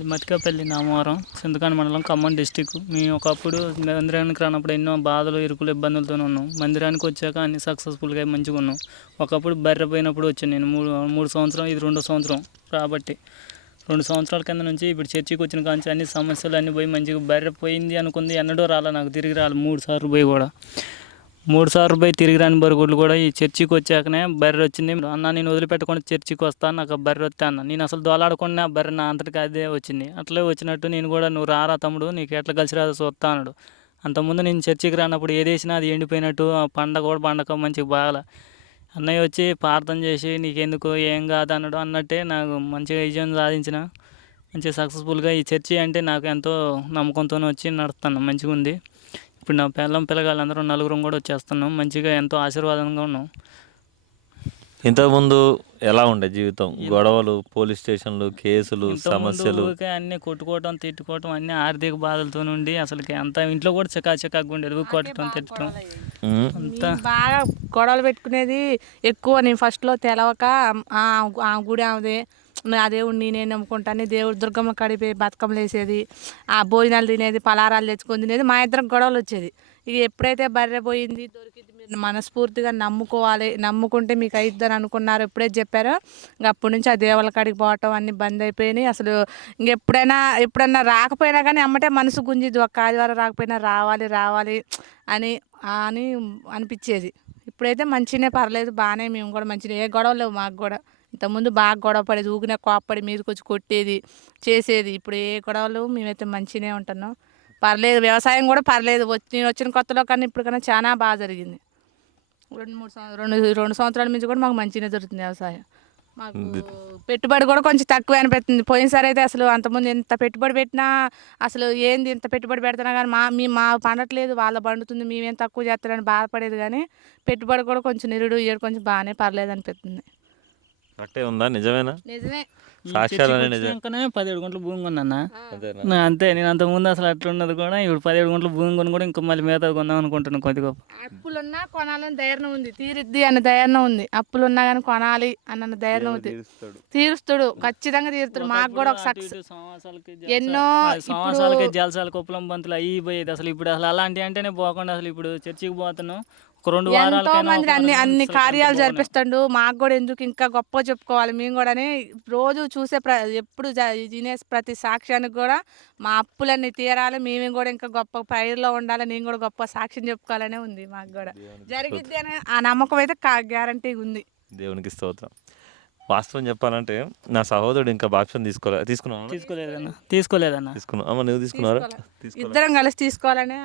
మాది మతికపల్లి నామవరం, సింధకాని మండలం, ఖమ్మం డిస్టిక్. మేము ఒకప్పుడు మందిరానికి రానప్పుడు ఎన్నో బాధలు, ఇరుకులు, ఇబ్బందులతో ఉన్నాం. మందిరానికి వచ్చాక అన్ని సక్సెస్ఫుల్గా మంచిగా ఉన్నాం. ఒకప్పుడు బర్రె పోయినప్పుడు వచ్చాను నేను. మూడు సంవత్సరం, ఇది 2వ సంవత్సరం కాబట్టి 2 సంవత్సరాల కింద నుంచి ఇప్పుడు చర్చికి వచ్చిన కాంచి అన్ని సమస్యలు అన్నీ పోయి మంచిగా బర్రె పోయింది అనుకుంది. ఎన్నడూ రాలే, నాకు తిరిగి రాలి 3 సార్లు పోయి కూడా. 3 సార్లు పోయి తిరిగి రాని బరుగుళ్ళు కూడా ఈ చర్చికి వచ్చాకనే బర్రె వచ్చింది. అన్న నేను వదిలిపెట్టకుండా చర్చికి వస్తాను, నాకు ఆ బర్రె వస్తే అన్న. నేను అసలు దోలాడకుండా ఆ బర్రె నా అంతటికి అదే వచ్చింది. అట్లే వచ్చినట్టు నేను కూడా, నువ్వు రారా తమ్ముడు, నీకు ఎట్లా కలిసి రాదో చూస్తా అన్నాడు. అంతకుముందు నేను చర్చికి రానప్పుడు ఏది వేసినా అది ఎండిపోయినట్టు, ఆ పండగ కూడా పండగ మంచిగా బాగాల. అన్నయ్య వచ్చి ప్రార్థన చేసి నీకెందుకు ఏం కాదు అన్నాడు. అన్నట్టే నాకు మంచిగా విజయం సాధించిన, మంచిగా సక్సెస్ఫుల్గా ఈ చర్చి అంటే నాకు ఎంతో నమ్మకంతో వచ్చి నడుస్తున్నాను. మంచిగా ఉంది. ఇప్పుడు నా పిల్లగాళ్ళు అందరూ నలుగురం కూడా వచ్చేస్తున్నాం. మంచిగా ఎంతో ఆశీర్వాదంగా ఉన్నాం. ఇంతకుముందు ఎలా ఉండే జీవితం? గొడవలు, పోలీస్ స్టేషన్లు, కేసులు, సమస్యలు, అన్నీ కొట్టుకోవటం, తిట్టుకోవటం, అన్నీ ఆర్థిక బాధలతో నుండి అసలుకి అంత ఇంట్లో కూడా చికాచికాగా ఉండేది. కొట్టడం, తిట్టడం అంతా బాగా గొడవలు పెట్టుకునేది ఎక్కువ. నేను ఫస్ట్లో తెలవక ఆ గుడి ఆమెది, ఆ దేవుడిని నేను నమ్ముకుంటాను, దేవుడు దుర్గమ్మ కడిపోయి బతుకమ్మలు వేసేది, ఆ భోజనాలు తినేది, పలారాలు తెచ్చుకొని తినేది. మా ఇద్దరం గొడవలు వచ్చేది. ఇక ఎప్పుడైతే బర్రె పోయింది, దొరికింది, మీరు మనస్ఫూర్తిగా నమ్ముకోవాలి, నమ్ముకుంటే మీకు అయిద్దని అనుకున్నారు, ఎప్పుడైతే చెప్పారో ఇంక అప్పటి నుంచి ఆ దేవుళ్ళ కాడికి పోవటం అన్నీ బంద్ అయిపోయినాయి. అసలు ఎప్పుడన్నా రాకపోయినా కానీ అమ్మటే మనసు గుంజిద్ది, ఒక్క ఆదివారం రాకపోయినా రావాలి రావాలి అని అని అనిపించేది. ఇప్పుడైతే మంచిగానే, పర్లేదు, బాగానే, మేము కూడా మంచిగా, ఏ గొడవ లేవు మాకు కూడా. ఇంతకుముందు బాగా గొడవ పడేది, ఊగిన కోప్పడి మీదకి వచ్చి కొట్టేది చేసేది. ఇప్పుడు ఏ గొడవలు, మేమైతే మంచిగానే ఉంటున్నాం, పర్లేదు. వ్యవసాయం కూడా పర్లేదు, నేను వచ్చిన కొత్తలో కన్నా ఇప్పటికన్నా చాలా బాగా జరిగింది. 2 సంవత్సరాల నుంచి కూడా మాకు మంచిగానే జరుగుతుంది వ్యవసాయం. మాకు పెట్టుబడి కూడా కొంచెం తక్కువ అనిపిస్తుంది. పోయినసారి అయితే అసలు అంతకుముందు ఎంత పెట్టుబడి పెట్టినా అసలు ఏంది ఇంత పెట్టుబడి పెడుతున్నా కానీ మా పండట్లేదు, వాళ్ళ పండుతుంది, మేమేం తక్కువ చేస్తారని బాధపడేది. కానీ పెట్టుబడి కూడా కొంచెం నిరుడు ఇయ్యడు, కొంచెం బాగానే పర్లేదు అనిపిస్తుంది. కరెక్టే ఉందా? నిజమేనా? నిజమే. సాక్ష్యాలనే నిజమే. 17 గుంటలు భూమి కొన్నా అంతే. నేను అంతకుముందు అసలు అట్లున్నది కూడా, ఇప్పుడు 17 గుంటలు భూమి కొని కూడా ఇంకా మళ్ళీ మిగతా కొందాం అనుకుంటున్నాను. కొద్దిగా అప్పులున్నా కొనాలని ధైర్యం ఉంది, తీరిద్ది అన్న ధైర్యం ఉంది. అప్పులున్నా కానీ కొనాలి అన్న ధైర్యం ఉంది. తీరుస్తాడు, ఖచ్చితంగా తీరుస్తాడు. మాకు కూడా ఒక సక్సెస్. ఎన్నో సంవత్సరాలకి జలసాలు, కుప్పలం బంతులు అయ్యి పోయేది. అసలు ఇప్పుడు అసలు అలాంటివి అంటేనే పోకుండా అసలు ఇప్పుడు చర్చికి పోతున్నాం. ఎంతో మంది అన్ని కార్యాలు జరిపిస్తాడు. మాకు కూడా ఎందుకు ఇంకా గొప్ప చెప్పుకోవాలి, మేము కూడా రోజు చూసే ఎప్పుడు తినే ప్రతి సాక్ష్యానికి కూడా మా అప్పులన్నీ తీరాలి, మేము కూడా ఇంకా గొప్ప పైరులో ఉండాలి, నేను కూడా గొప్ప సాక్ష్యం చెప్పుకోవాలనే ఉంది. మాకు కూడా జరిగిద్ది అనే ఆ నమ్మకం అయితే గ్యారంటీగా ఉంది. దేవునికి స్తోత్రం. వాస్తవం చెప్పాలంటే నా సహోదరుడు ఇంకా బాప్టిజం తీసుకోలేదన్నా. తీసుకున్నా. అమ్మ, నువ్వు తీసుకున్నారా? ఇద్దరం కలిసి తీసుకోవాలనే.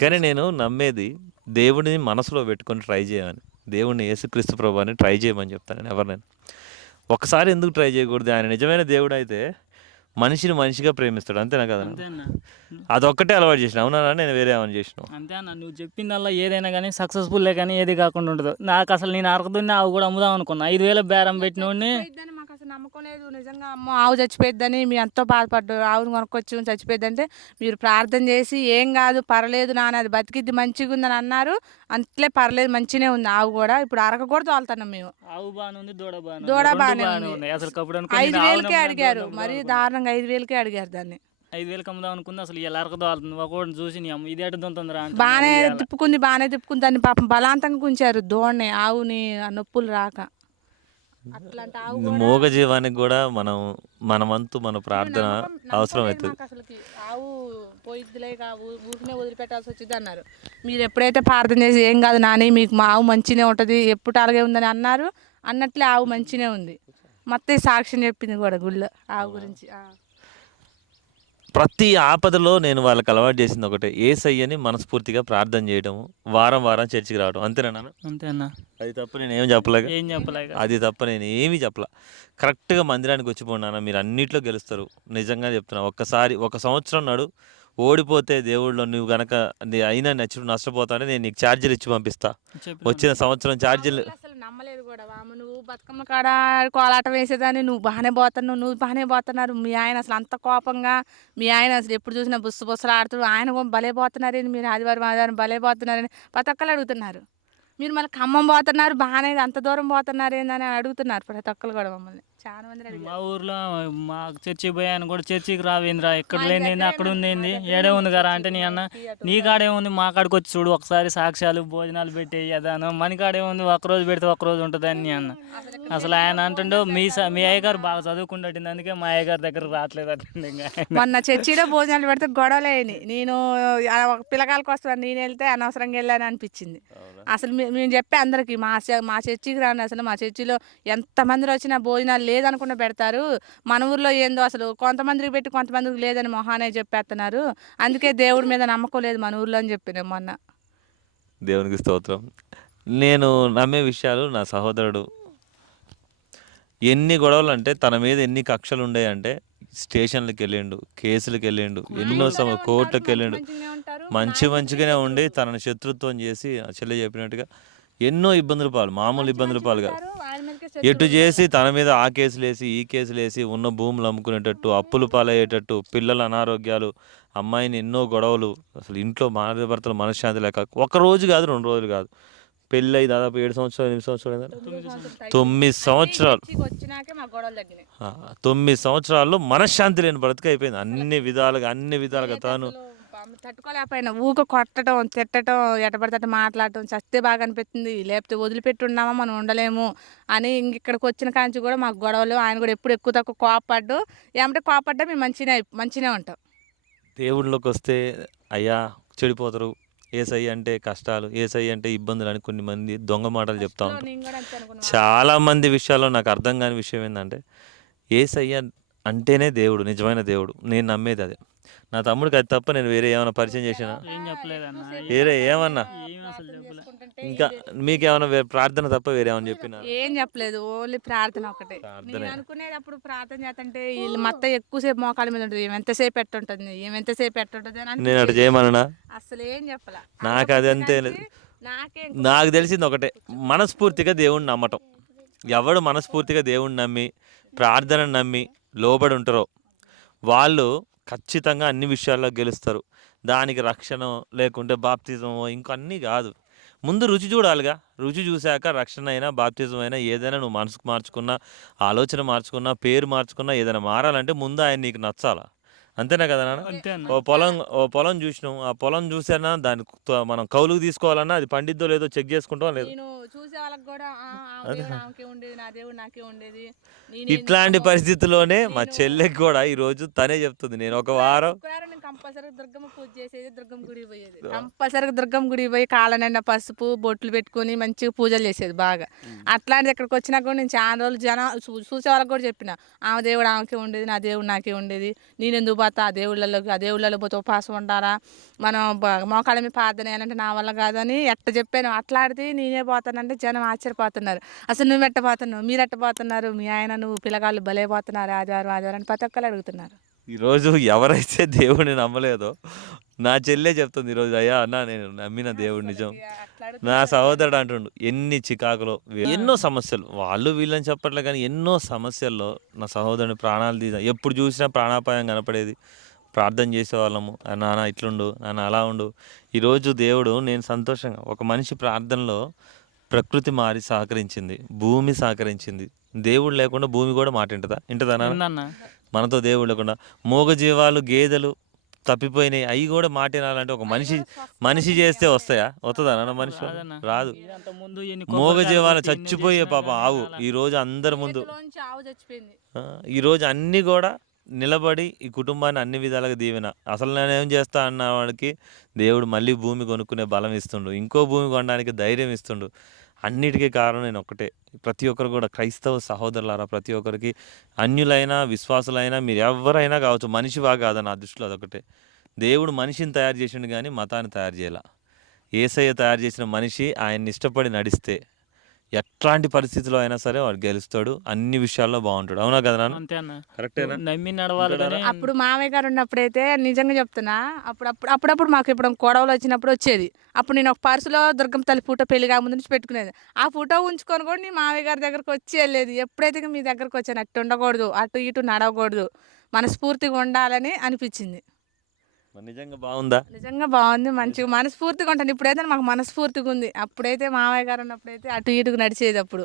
కానీ నేను నమ్మేది దేవుడిని మనసులో పెట్టుకొని ట్రై చేయమని, దేవుడిని యేసుక్రీస్తు ప్రభువుని ట్రై చేయమని చెప్తాను నేను ఎవరినైనా. ఒకసారి ఎందుకు ట్రై చేయకూడదు? ఆయన నిజమైన దేవుడు అయితే మనిషిని మనిషిగా ప్రేమిస్తాడు, అంతేనా కదా? అదొక్కటే అలవాటు చేసిన. అవునా? నేను వేరే ఏమైనా చేసిన? అంతే అన్న, నువ్వు చెప్పిందల్లా ఏదైనా కానీ సక్సెస్ఫుల్లే, కానీ ఏది కాకుండా ఉండదు. నాకు అసలు నేను అరకదున్ని ఆవు కూడా అమ్ముదాం అనుకున్నా. 5,000 బేరం పెట్టినోడిని. మాకు అసలు నమ్మకం లేదు నిజంగా. అమ్మో ఆవు చచ్చిపోయిద్దని మేము ఎంతో బాధపడ్డారు. ఆవును కొనుక్కొచ్చి చచ్చిపోయిద్దంటే మీరు ప్రార్థన చేసి ఏం కాదు, పర్లేదు నాన్న, అది బతికిద్ది, మంచిగా ఉందని అన్నారు. అంతలే పర్లేదు, మంచిగానే ఉంది ఆవు కూడా. ఇప్పుడు అరక కూడా తోలుతున్నాం మేము. ఆవు బాగానే ఉంది, దూడ బాగానే ఉంది. అసలు 5,000కే అడిగారు, మరి దారుణంగా 5,000కే అడిగారు దాన్ని. 5,000 అమ్ముదాం అనుకుంది. అసలు ఇలా అరకదో వెళ్తుంది. ఒకటి చూసి నీ అమ్మ ఇది ఎటుంటుందిరా అంటే బాగానే తిప్పుకుంది దాన్ని. పాపం బలాంతంగా ఉంచారు దూడని, ఆవుని, నొప్పులు రాక. అట్లాంటి ఆవు మోగ జీవానికి కూడా మన వంతు మన ప్రార్థన అవసరం అవుతుంది. అసలుకి ఆవు పోయిద్దిలే, ఊరికనే వదిలిపెట్టాల్సి వచ్చింది అన్నారు. మీరు ఎప్పుడైతే ప్రార్థన చేసి ఏం కాదు నాని, మీకు మా ఆవు మంచిగానే ఉంటుంది, ఎప్పుడు అలాగే ఉందని అన్నారు. అన్నట్లే ఆవు మంచిగానే ఉంది. మొత్తం సాక్ష్యం చెప్పింది కూడా గుళ్ళో ఆవు గురించి. ప్రతి ఆపదలో నేను వాళ్ళకి అలవాటు చేసింది ఒకటే, యేసయ్యని మనస్ఫూర్తిగా ప్రార్థన చేయడం, వారం వారం చర్చికి రావడం. అంతేనా? అంతేనా? అది తప్ప నేను ఏం చెప్పలేక. అది తప్ప నేను ఏమీ చెప్పలే. కరెక్ట్గా మందిరానికి వచ్చిపోయినా మీరు అన్నిట్లో గెలుస్తారు. నిజంగా చెప్తున్నా. ఒక సంవత్సరం నాడు ఓడిపోతే దేవుళ్ళు నువ్వు కనుక అయినా నష్టపోతానే నేను నీకు ఛార్జీలు ఇచ్చి పంపిస్తా. వచ్చిన సంవత్సరం ఛార్జీలు అసలు నమ్మలేదు కూడా. నువ్వు బతుకమ్మ కాడ కోలాటం వేసేదాన్ని, నువ్వు బాగానే పోతున్నారు. మీ ఆయన అసలు అంత కోపంగా, మీ ఆయన అసలు ఎప్పుడు చూసినా బుస్సలు ఆడుతూ, ఆయన భలే పోతున్నారని, మీరు ఆదివారం భలే పోతున్నారని ప్రతి ఒక్కరు అడుగుతున్నారు. మీరు మళ్ళీ ఖమ్మం పోతున్నారు, బాగానే అంత దూరం పోతున్నారు ఏందని అడుగుతున్నారు ప్రతి ఒక్కరు కూడా మమ్మల్ని. చాలా మంది అడిగారు. మా ఊర్లో మా చర్చికి పోయాను కూడా చర్చికి రావేంద్రా ఇక్కడ లేనింది అక్కడ ఉంది ఏడే ఉంది కదా అంటే నీ అన్న నీ కాడేముంది మా కాడికి వచ్చి చూడు ఒకసారి సాక్ష్యాలు భోజనాలు పెట్టి యదాను మన కాడేముంది ఒక్కరోజు పెడితే ఒక్కరోజు ఉంటుంది అని నీ అన్న. అసలు ఆయన అంటుండో మీ అయ్యగారు బాగా చదువుకుంటుంది అందుకే మా అయ్యగారి దగ్గర రావట్లేదు అట్లండి. ఇంకా మొన్న చర్చిలో భోజనాలు పెడితే గొడవలు అయినాయి. నేను ఒక పిల్లకాయల కోసం నేను వెళ్తే అనవసరంగా వెళ్ళాను అనిపించింది. అసలు మేము చెప్పే అందరికి మా చర్చికి రాను, అసలు మా చర్చిలో ఎంతమంది వచ్చినా భోజనాలు లేదనుకుంటూ పెడతారు. మన ఊర్లో ఏందో అసలు కొంతమందికి పెట్టి కొంతమందికి లేదని మొహానే చెప్పేస్తున్నారు. అందుకే దేవుడి మీద నమ్మకం లేదు మన ఊర్లో అని చెప్పిన మొన్న. దేవునికి స్తోత్రం. నేను నమ్మే విషయాలు నా సహోదరుడు ఎన్ని గొడవలు అంటే తన మీద ఎన్ని కక్షలు ఉండేయంటే స్టేషన్లకు వెళ్ళిండు, కేసులకు వెళ్ళిండు, ఎన్నో కోర్టులకు వెళ్ళిండు, మంచిగానే ఉండి తనని శత్రుత్వం చేసి ఆ చెల్లె చెప్పినట్టుగా ఎన్నో ఇబ్బందుల పాలు, మామూలు ఇబ్బందుల పాలుగా ఎటు చేసి తన మీద ఆ కేసులు వేసి ఈ కేసులు వేసి ఉన్న భూములు అమ్ముకునేటట్టు, అప్పులు పాలయ్యేటట్టు, పిల్లల అనారోగ్యాలు, అమ్మాయిని ఎన్నో గొడవలు, అసలు ఇంట్లో భార్యాభర్తలు మనశ్శాంతి లేక ఒక రోజు కాదు 2 రోజులు కాదు, పెళ్ళి అయి దాదాపు 7 సంవత్సరాలు 8 సంవత్సరాలు 9 సంవత్సరాలు 9 సంవత్సరాల్లో మనశ్శాంతి లేని బ్రతికి అయిపోయింది. అన్ని విధాలుగా తాను తట్టుకోలేకపోయినా ఊక కొట్టడం, తిట్టడం, ఎటపడితే మాట్లాడటం చస్తే బాగా అనిపిస్తుంది. లేకపోతే వదిలిపెట్టి ఉన్నామా మనం ఉండలేము అని ఇక్కడికి వచ్చిన కాంచి కూడా మాకు గొడవలు. ఆయన కూడా ఎప్పుడు ఎక్కువ తక్కువ కోపడ్డు ఏమంటే కోపడ్డా మేము మంచిగానే ఉంటాం. దేవుళ్ళలోకి వస్తే అయ్యా చెడిపోతారు, ఏసయ్య అంటే కష్టాలు, ఏసయ్య అంటే ఇబ్బందులు అని కొన్ని మంది దొంగ మాటలు చెప్తా ఉంటారు. నేను కూడా అంతే అనుకున్నాను. చాలామంది విషయాల్లో నాకు అర్థం కాని విషయం ఏంటంటే ఏసయ్య అంటేనే దేవుడు, నిజమైన దేవుడు. నేను నమ్మేది అదే. నా తమ్ముడికి అది తప్ప నేను వేరే ఏమైనా పరిచయం చేసినా, ఏం చెప్పలేదన్న వేరే ఏమన్నా ఏం అసలు చెప్పలే. ఇంకా మీకేమైనా ప్రార్థన తప్ప వేరే ఏమైనా చెప్పినా? ఏం చెప్పలేదు, ఓన్లీ ప్రార్థన ఒకటే. నేను అనుకునేది అప్పుడు ప్రార్థన చేస్తుంటే వీళ్ళు మొత్తం ఎక్కువసేపు మోకాల మీద ఉంటుంది, ఎంతసేపు పెట్టుంటుంది అని నేను అటు చేయమన్నా అసలు ఏం చెప్పలే. నాకు అది అంతే. నాకు తెలిసింది ఒకటే, మనస్ఫూర్తిగా దేవుణ్ణి నమ్మటం. ఎవడు మనస్ఫూర్తిగా దేవుణ్ణి నమ్మి ప్రార్థనను నమ్మి లోబడి ఉంటారో వాళ్ళు ఖచ్చితంగా అన్ని విషయాల్లో గెలుస్తారు. దానికి రక్షణ లేకుంటే బాప్తిజమో ఇంకా అన్నీ కాదు, ముందు రుచి చూడాలిగా. రుచి చూశాక రక్షణ అయినా బాప్తిజం అయినా ఏదైనా నువ్వు మనసుకు మార్చుకున్నా, ఆలోచన మార్చుకున్నా, పేరు మార్చుకున్నా, ఏదైనా మారాలంటే ముందు ఆయన నీకు నచ్చాలా. అంతేనా కదా నాన్న? అంతే అన్న. ఓ పొలం చూసినాం, ఆ పొలం చూసానా దాన్ని మనం కౌలుకు తీసుకోవాలన్నా అది పండిద్దో లేదో చెక్ చేసుకుంటాం లేదు. నేను చూసే వాళ్ళకి కూడా ఆమెకే ఉండేది, నా దేవుడు నాకే ఉండేది. ఇట్లాంటి పరిస్థితుల్లోనే మా చెల్లెకి కూడా ఈరోజు తనే చెప్తుంది, నేను ఒక వారం కంపల్సరీగా దుర్గమ్మ పూజ చేసేది, దుర్గమ్మ గుడి పోయేది, కంపల్సరీగా దుర్గమ్మ గుడి పోయి కాళ్ళ నిండా పసుపు బొట్లు పెట్టుకుని మంచిగా పూజలు చేసేది బాగా. అట్లాంటిది ఇక్కడికి వచ్చినా కూడా నేను చాలా రోజులు చూసే వాళ్ళకి కూడా చెప్పిన, ఆమె దేవుడు ఆమెకే ఉండేది, నా దేవుడు నాకే ఉండేది, నేను ఎందుకు పోతా ఆ దేవుళ్ళలో పోతే ఉపవాసం ఉండాలా, మనం మోకాళ్ళ మీద ప్రార్థన చేయాలంటే నా వల్ల కాదని ఎట్ట చెప్పాను. అట్లాంటిది నేనే పోతానంటే జనం ఆశ్చర్యపోతున్నారు. అసలు నువ్వు ఎట్టపోతున్నావు, మీరు ఎట్టపోతున్నారు, మీ ఆయన నువ్వు పిల్లగాళ్ళు భలే పోతున్నారు ఆదివారం అని ప్రతి ఒక్కరు అడుగుతున్నారు. ఈరోజు ఎవరైతే దేవుడిని నమ్మలేదో నా చెల్లె చెప్తుంది ఈరోజు, అయ్యా అన్న నేను నమ్మిన దేవుడు నిజం. నా సహోదరుడు అంటుండు ఎన్ని చికాకులో ఎన్నో సమస్యలు, వాళ్ళు వీళ్ళని చెప్పట్లే కానీ ఎన్నో సమస్యల్లో నా సహోదరుని ప్రాణాలు తీసా. ఎప్పుడు చూసినా ప్రాణాపాయం కనపడేది, ప్రార్థన చేసేవాళ్ళము, నాన్న ఇట్లుండు, నాన్న అలా ఉండు. ఈరోజు దేవుడు నేను సంతోషంగా ఒక మనిషి ప్రార్థనలో ప్రకృతి మారి సహకరించింది, భూమి సహకరించింది. దేవుడు లేకుండా భూమి కూడా మాట వింటదా ఉందన్న. మనతో దేవుడు లేకుండా మూగజీవాలు, గేదెలు తప్పిపోయినాయి, అవి కూడా మాట వినాలంటే ఒక మనిషి చేస్తే వస్తుందా నాన్న? మనిషి రాదు. మూగజీవాలు చచ్చిపోయే పాపం ఆవు ఈరోజు అందరి ముందు, ఈరోజు అన్నీ కూడా నిలబడి ఈ కుటుంబాన్ని అన్ని విధాలుగా దీవెన. అసలు నేనేం చేస్తా అన్న వాడికి దేవుడు మళ్ళీ భూమి కొనుక్కునే బలం ఇస్తుండు, ఇంకో భూమి కొనడానికి ధైర్యం ఇస్తుండు. అన్నిటికీ కారణం నేను ఒక్కటే, ప్రతి ఒక్కరు కూడా క్రైస్తవ సహోదరులారా, ప్రతి ఒక్కరికి అన్యులైనా విశ్వాసులైనా మీరు ఎవరైనా కావచ్చు, మనిషి బాగా కాదని నా దృష్టిలో అదొకటే. దేవుడు మనిషిని తయారు చేసిండు కానీ మతాన్ని తయారు చేయాల. యేసయ్య తయారు చేసిన మనిషి ఆయన్ని ఇష్టపడి నడిస్తే ఎట్లాంటి పరిస్థితిలో అయినా సరే వాడు గెలుస్తాడు, అన్ని విషయాల్లో బాగుంటాడు. అవునా కదా నాన్న? అంతే అన్న. కరెక్టేనా? నమ్మి నడవాలి కానీ అప్పుడు మామయ్య గారు ఉన్నప్పుడైతే నిజంగా చెప్తున్నా, అప్పుడప్పుడు మాకు ఇప్పుడు గొడవలు వచ్చినప్పుడు వచ్చేది. అప్పుడు నేను ఒక పర్సులో దుర్గమ్మ తల్లి ఫోటో పెళ్లిగా ముందు నుంచి పెట్టుకునేది. ఆ ఫోటో ఉంచుకొని కూడా నీ మామయ్య గారి దగ్గరకు వచ్చి వెళ్ళేది. ఎప్పుడైతే మీ దగ్గరకు వచ్చాను అట్టు ఉండకూడదు, అటు ఇటు నడవకూడదు, మనస్ఫూర్తిగా ఉండాలని అనిపించింది. నిజంగా బాగుందా? నిజంగా బాగుంది, మంచిగా మనస్ఫూర్తిగా ఉంటాను. ఇప్పుడైతే మాకు మనస్ఫూర్తిగా ఉంది. అప్పుడైతే మామయ్య గారు ఉన్నప్పుడైతే అటు ఇటుకు నడిచేది. అప్పుడు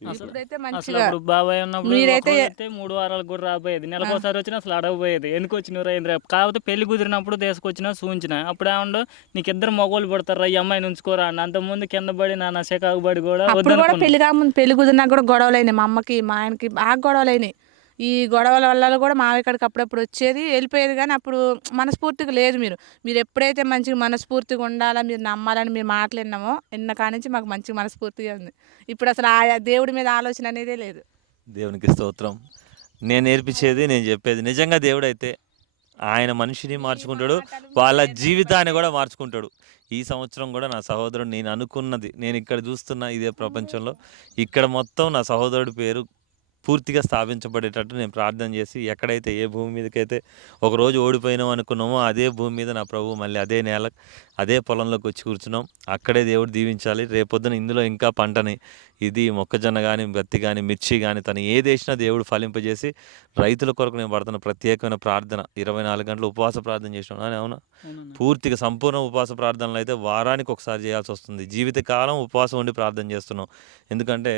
ఇప్పుడైతే అసలు మంచిగా అప్పుడు బాబాయ్ ఉన్నప్పుడు మీరైతే ఒకరోజు వస్తే 3 వారాలకు కూడా రాబోయేది. నెలకోసారి వచ్చినా అసలు అడగబోయేది. ఎందుకు వచ్చినవురా ఏందిరా? కాకపోతే పెళ్లి కుదిరినప్పుడు తీసుకొచ్చినా చూయించిన. అప్పుడు ఏమండు నీకు ఇద్దరు మగోళ్ళు పడతారా ఈ అమ్మాయిని ఉంచుకోరా అన్న. అంతకుముందు కింద పడి నాన్న చికాకు పడి కూడా అప్పుడు కూడా వద్దనుకున్నాం. పెళ్లి కాకముందు పెళ్లి కుదిరినాక కూడా గొడవలైనాయి మా అమ్మకి మా ఆయనకి బాగా గొడవలైనాయి. ఈ గొడవల వల్ల కూడా మావయ్య కాడికి అప్పుడప్పుడు వచ్చేది వెళ్ళిపోయేది. కానీ అప్పుడు మనస్ఫూర్తిగా లేదు. మీరు ఎప్పుడైతే మంచిగా మనస్ఫూర్తిగా ఉండాలా మీరు నమ్మాలని మీరు మాటలు విన్నామో విన్న కానించి మాకు మంచిగా మనస్ఫూర్తిగా ఉంది. ఇప్పుడు అసలు ఆ దేవుడి మీద ఆలోచన అనేదే లేదు. దేవునికి స్తోత్రం. నేను నేర్పించేది నేను చెప్పేది నిజంగా దేవుడైతే ఆయన మనిషిని మార్చుకుంటాడు, వాళ్ళ జీవితాన్ని కూడా మార్చుకుంటాడు. ఈ సంవత్సరం కూడా నా సహోదరుడు నేను అనుకున్నది నేను ఇక్కడ చూస్తున్న ఇదే ప్రపంచంలో ఇక్కడ మొత్తం నా సహోదరుడి పేరు పూర్తిగా స్థాపించబడేటట్టు నేను ప్రార్థన చేసి ఎక్కడైతే ఏ భూమి మీదకైతే ఒకరోజు ఓడిపోయినాం అనుకున్నామో అదే భూమి మీద నా ప్రభు మళ్ళీ అదే నేల అదే పొలంలోకి వచ్చి కూర్చున్నాం. అక్కడే దేవుడు దీవించాలి. రేపొద్దున ఇందులో ఇంకా పంటని ఇది మొక్కజొన్న కానీ పత్తి కానీ మిర్చి కానీ తను ఏది వేసినా దేవుడు ఫలింపజేసి రైతుల కొరకు నేను పడుతున్న ప్రత్యేకమైన ప్రార్థన 24 గంటలు ఉపవాస ప్రార్థన చేసినాం. అవునా అవునన్నా. పూర్తిగా సంపూర్ణ ఉపవాస ప్రార్థనలు అయితే వారానికి ఒకసారి చేయాల్సి వస్తుంది. జీవితకాలం ఉపవాసం ఉండి ప్రార్థన చేస్తున్నాం. ఎందుకంటే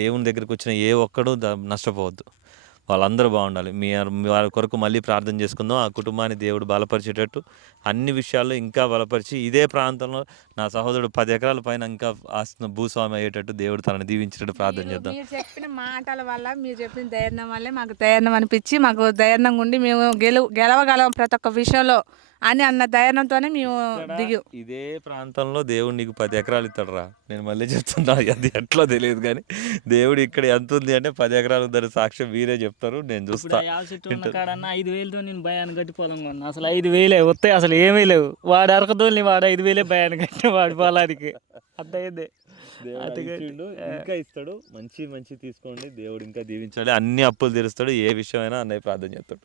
దేవుని దగ్గరికి వచ్చిన ఏ ఒక్కడు నష్టపోవద్దు, వాళ్ళందరూ బాగుండాలి. మీ వారి కొరకు మళ్ళీ ప్రార్థన చేసుకుందాం. ఆ కుటుంబాన్ని దేవుడు బలపరిచేటట్టు అన్ని విషయాల్లో ఇంకా బలపరిచి ఇదే ప్రాంతంలో నా సహోదరుడు 10 ఎకరాల పైన ఇంకా భూస్వామి అయ్యేటట్టు దేవుడు తనని దీవించేటట్టు ప్రార్థన చేద్దాం. మీరు చెప్పిన మాటల వల్ల మీరు చెప్పిన ధైర్యం వల్లే మాకు ధైర్యం అనిపించి మాకు ధైర్యంగా ఉండి మేము గెలవగలం ప్రతి ఒక్క విషయంలో అని అన్న ధైర్యంతోనే మేము దిగి ఇదే ప్రాంతంలో దేవుడు నీకు 10 ఎకరాలు ఇస్తాడు రా. నేను మళ్ళీ చెప్తున్నా, అది ఎట్లా తెలియదు కానీ దేవుడు ఇక్కడ ఎంత ఉంది అంటే 10 ఎకరాలు ఉందని సాక్ష్యం మీరే చెప్తారు. నేను ఇప్పుడు చూస్తా. ఆ యాభై చెట్టు ఉన్న కాడన్నా 5,000తో నేను భయాన్ని కట్టి పొలం కొన్నా. అసలు 5,000 వస్తాయి, అసలు ఏమీ లేవు. వాడు అరకదోని వాడు 5,000 భయాన్ని కట్టి వాడి పొలానికి అర్థమైంది. దేవుడు ఇచ్చిండు, ఇంకా ఇస్తాడు. మంచి తీసుకోండి. దేవుడు ఇంకా దీవించాలి. అన్ని అప్పులు తీరుస్తాడు. ఏ విషయమైనా అన్నయ్య ప్రార్థన చేస్తాడు.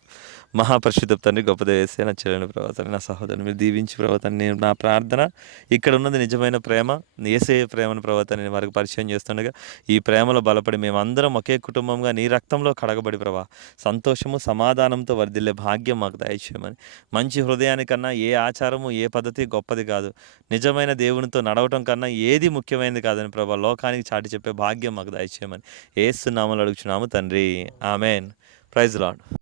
మహాపరిశుద్ధ తండ్రి గొప్ప దేవేస్తే నా చెల్లెని ప్రవర్తన నా సహోదరుని మీరు దీవించి ప్రవర్తన నేను నా ప్రార్థన ఇక్కడ ఉన్నది నిజమైన ప్రేమ యేసయ్య ప్రేమను ప్రవర్తన నేను వారికి పరిచయం చేస్తుండగా ఈ ప్రేమలో బలపడి మేమందరం ఒకే కుటుంబంగా నీ రక్తంలో కడగబడి ప్రభా సంతోషము సమాధానంతో వర్ధిల్లే భాగ్యం మాకు దయచేయమని. మంచి హృదయానికన్నా ఏ ఆచారము ఏ పద్ధతి గొప్పది కాదు. నిజమైన దేవునితో నడవటం కన్నా ఏది ముఖ్యమైనది కాదని ప్రభా లోకానికి చాటి చెప్పే భాగ్యం మాకు దయచేయమని యేసు నామములో అడుగుచున్నాము తండ్రి. ఆమెన్. Praise lord.